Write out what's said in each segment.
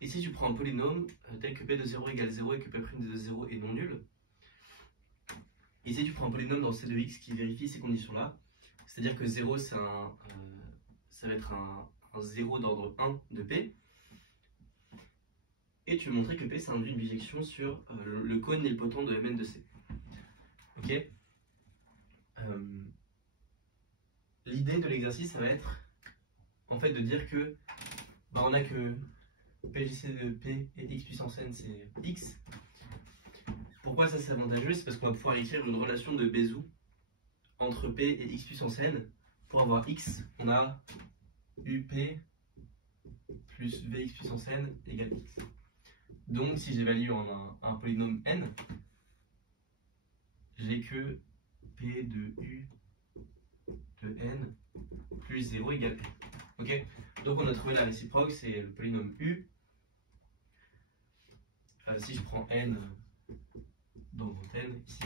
Et si tu prends un polynôme tel que p de 0 égale 0 et que p' de 0 est non nul, et si tu prends un polynôme dans C de x qui vérifie ces conditions-là, c'est-à-dire que 0 ça va être un 0 d'ordre 1 de p, et tu veux montrer que p ça induit une bijection sur le cône nilpotent de Mn de C. Ok. L'idée de l'exercice, ça va être en fait de dire que on a que PJC de P et x puissance n, c'est x. Pourquoi ça c'est avantageux? C'est parce qu'on va pouvoir écrire une relation de Bézout entre P et x puissance n. Pour avoir x, on a UP plus Vx puissance n égale x. Donc si j'évalue en un polynôme n, j'ai que P de U de n plus 0 égale p. Ok. Donc on a trouvé la réciproque, c'est le polynôme U. Si je prends n dans mon n ici,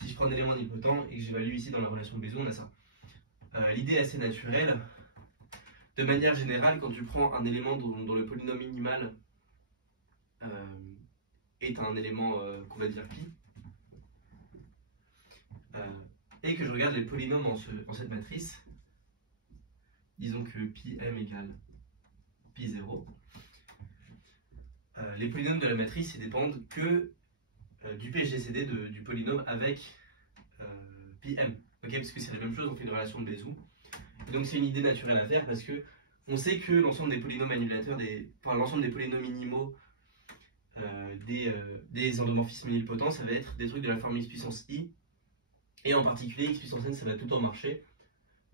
si je prends un élément nilpotent et que j'évalue ici dans la relation de Bézout, on a ça. L'idée est assez naturelle. De manière générale, quand tu prends un élément dont le polynôme minimal est un élément qu'on va dire pi, et que je regarde les polynômes en cette matrice, disons que pi m égale pi 0, les polynômes de la matrice ils dépendent que du PGCD du polynôme avec pi m, okay, parce que c'est la même chose, on fait une relation de Bézout. Et donc c'est une idée naturelle à faire parce que on sait que l'ensemble des polynômes annulateurs, l'ensemble des polynômes minimaux des endomorphismes nilpotents, ça va être des trucs de la forme x puissance i, et en particulier x puissance n, ça va tout le temps marcher.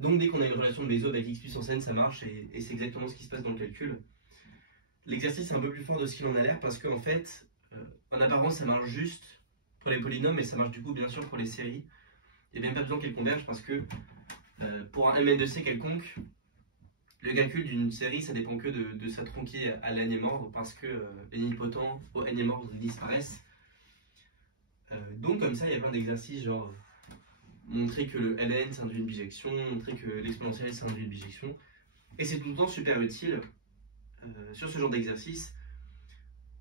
Donc dès qu'on a une relation de Bézout avec x puissance n, ça marche, et c'est exactement ce qui se passe dans le calcul. L'exercice est un peu plus fort de ce qu'il en a l'air parce qu'en fait, en apparence, ça marche juste pour les polynômes, mais ça marche du coup bien sûr pour les séries. Il n'y a même pas besoin qu'elles convergent parce que pour un Mn de C quelconque, le calcul d'une série, ça dépend que de sa tronquée à l'énième ordre parce que les nilpotents au énième ordre disparaissent. Donc comme ça, il y a plein d'exercices genre montrer que le ln ça induit une bijection, montrer que l'exponentielle ça induit une bijection. Et c'est tout le temps super utile sur ce genre d'exercice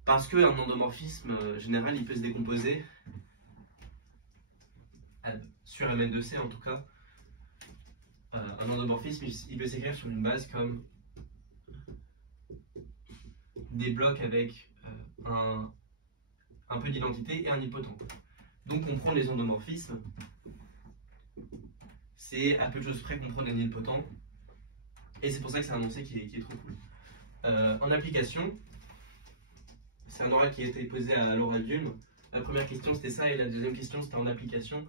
parce qu'un endomorphisme général, il peut se décomposer sur Mn de C en tout cas. Un endomorphisme, il peut s'écrire sur une base comme des blocs avec un peu d'identité et un nilpotent. Donc comprendre les endomorphismes, c'est à peu de choses près comprendre les nilpotents, et c'est pour ça que c'est un énoncé qui est trop cool. En application, c'est un oral qui a été posé à l'oral d'Ulm. La première question c'était ça, et la deuxième question c'était en application.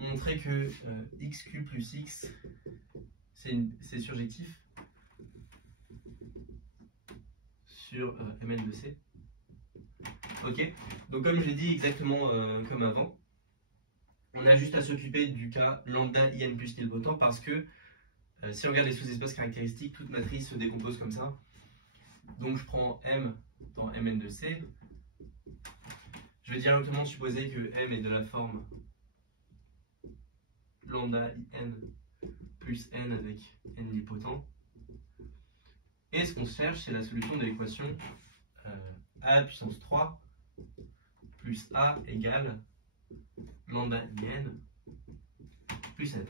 Montrer que xq plus x, c'est surjectif sur Mn de C. Ok, donc comme je l'ai dit exactement comme avant, on a juste à s'occuper du cas lambda in plus nilpotent parce que si on regarde les sous-espaces caractéristiques, toute matrice se décompose comme ça. Donc je prends M dans Mn de C. Je vais directement supposer que M est de la forme lambda in plus n avec n nilpotent. Et ce qu'on cherche, c'est la solution de l'équation a puissance 3 plus a égale lambda in plus n.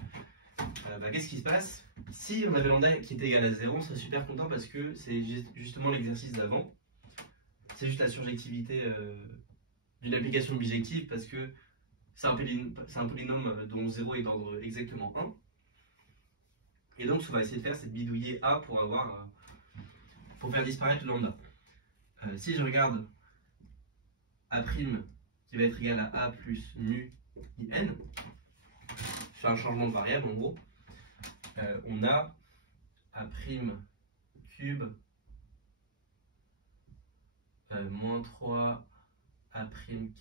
Qu'est-ce qui se passe? Si on avait lambda qui était égal à 0, on serait super content parce que c'est justement l'exercice d'avant. C'est juste la surjectivité d'une application bijective parce que c'est un polynôme dont 0 est d'ordre exactement 1. Et donc ce qu'on va essayer de faire, c'est de bidouiller a pour faire disparaître lambda. Si je regarde a' qui va être égal à a plus mu in, je fais un changement de variable en gros, on a a' cube moins 3 a'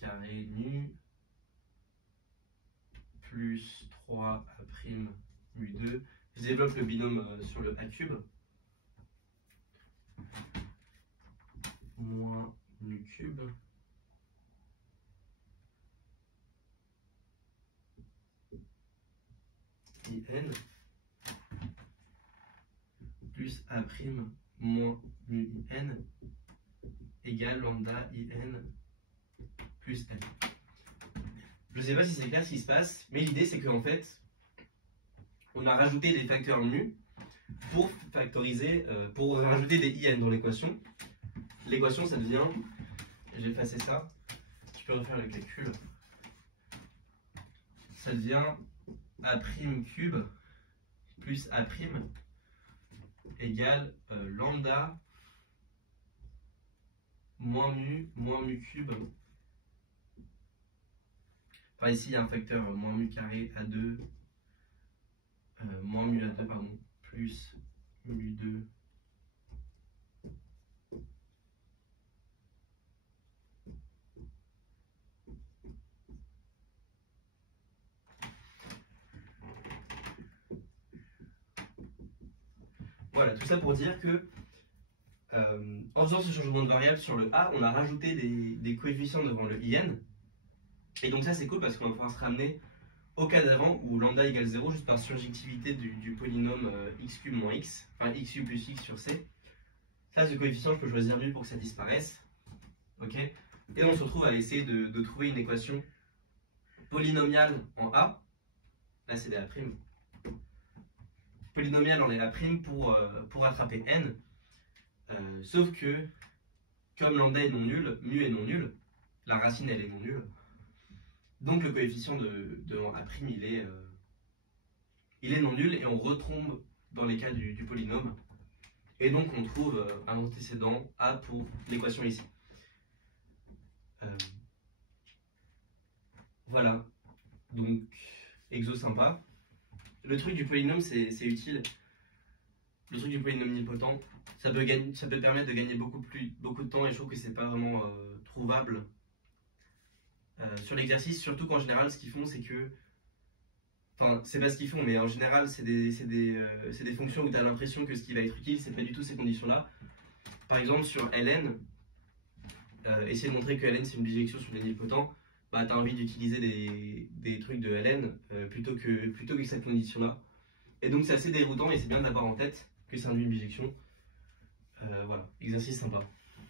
carré nu plus 3 a' mu 2. Je développe le binôme sur le a cube moins mu cube in plus A' moins mu in égale lambda in plus n. Je ne sais pas si c'est clair ce qui se passe, mais l'idée c'est qu'en fait, on a rajouté des facteurs mu pour factoriser, pour rajouter des in dans l'équation. L'équation, ça devient, j'ai effacé ça, tu peux refaire le calcul, ça devient A' cube plus A' égale lambda moins mu cube. Enfin ici il y a un facteur moins mu carré A2, moins mu A2 pardon, plus mu 2 Voilà, tout ça pour dire que en faisant ce changement de variable sur le A, on a rajouté des coefficients devant le in. Et donc ça c'est cool parce qu'on va pouvoir se ramener au cas d'avant où lambda égale 0 juste par surjectivité du polynôme x cube moins x, enfin x cube plus x sur c. Ça, ce coefficient, je peux choisir lui pour que ça disparaisse. Ok. Et on se retrouve à essayer de trouver une équation polynomiale en A. Là c'est des A'. Polynomiale en A' pour attraper n. Sauf que, comme lambda est non nul, mu est non nul, la racine elle est non nulle. Donc le coefficient de A', il est non nul et on retombe dans les cas du polynôme. Et donc on trouve un antécédent A pour l'équation ici. Voilà. Donc, exo sympa. Le truc du polynôme, c'est utile. Le truc du polynôme nilpotent, ça peut permettre de gagner beaucoup de temps et je trouve que c'est pas vraiment trouvable sur l'exercice, surtout qu'en général ce qu'ils font c'est que, enfin c'est pas ce qu'ils font mais en général c'est des fonctions où tu as l'impression que ce qui va être utile c'est pas du tout ces conditions là. Par exemple sur ln, essayer de montrer que ln c'est une bijection sur les nilpotents, bah tu as envie d'utiliser des trucs de ln plutôt que cette condition là. Et donc c'est assez déroutant et c'est bien d'avoir en tête que ça induit une bijection. Voilà, exercice sympa.